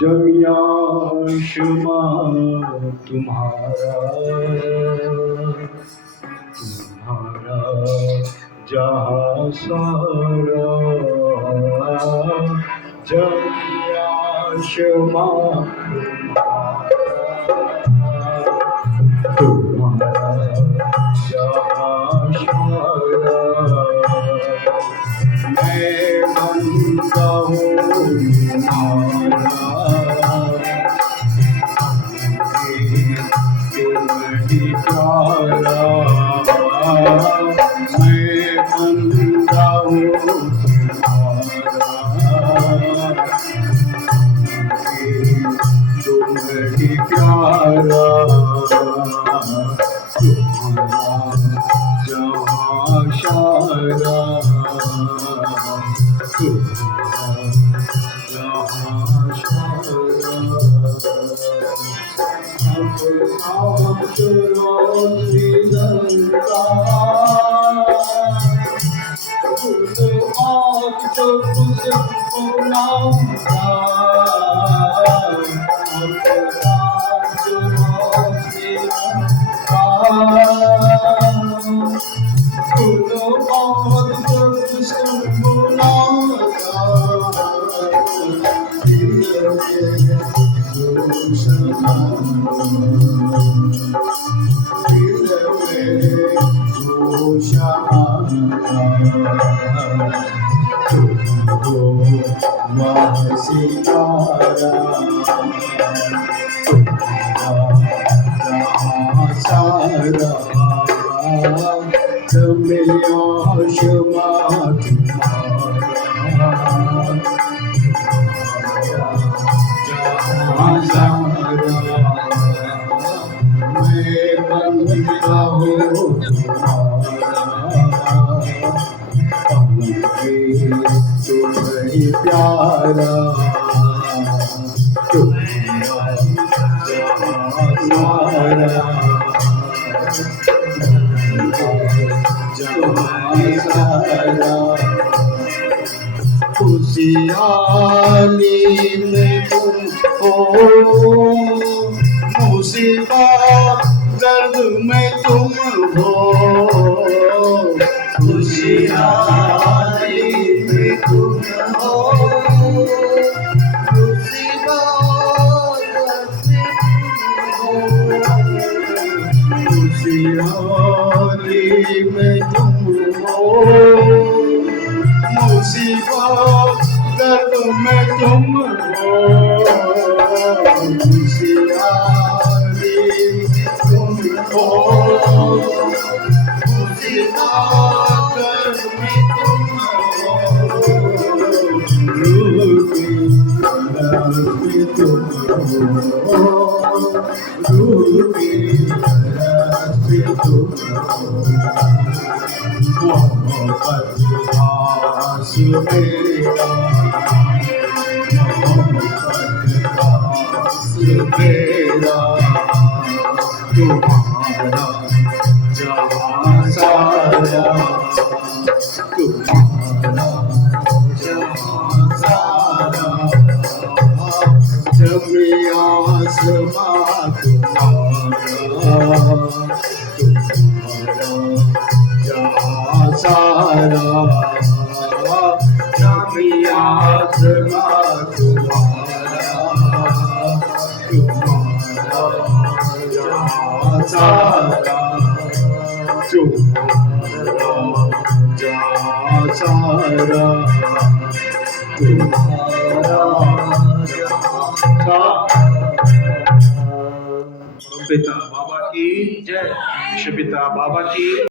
जमियाशमा तुम्हारा तुम्हारा जहाँ सारा जमियाशमा तुम्हारा जहाँ सारा मैं बनता हूँ तुम्हारी प्यारा मैं बनता हूँ तुम्हारी प्यारा तुम्हारा जहाँ सारा प्यारा खुशियाली में तुम हो मुसीबत दर्द में तुम हो खुशियाली में तुम हो खुशियाली में तुम हो मुसीबत दर्द में तुम हो खुशियाली तुम हो मुसीबत दर्द में तुम हो रूह की तुम हो रूह की तुम हो मोहब्बत आस मेरा तुम्हारा जहाँ सारा तुम्हारा जहाँ सारा जमिया आसमा तुम्हारा जहाँ सारा जमिया आसमा पिता बाबा की जय। पिता बाबा की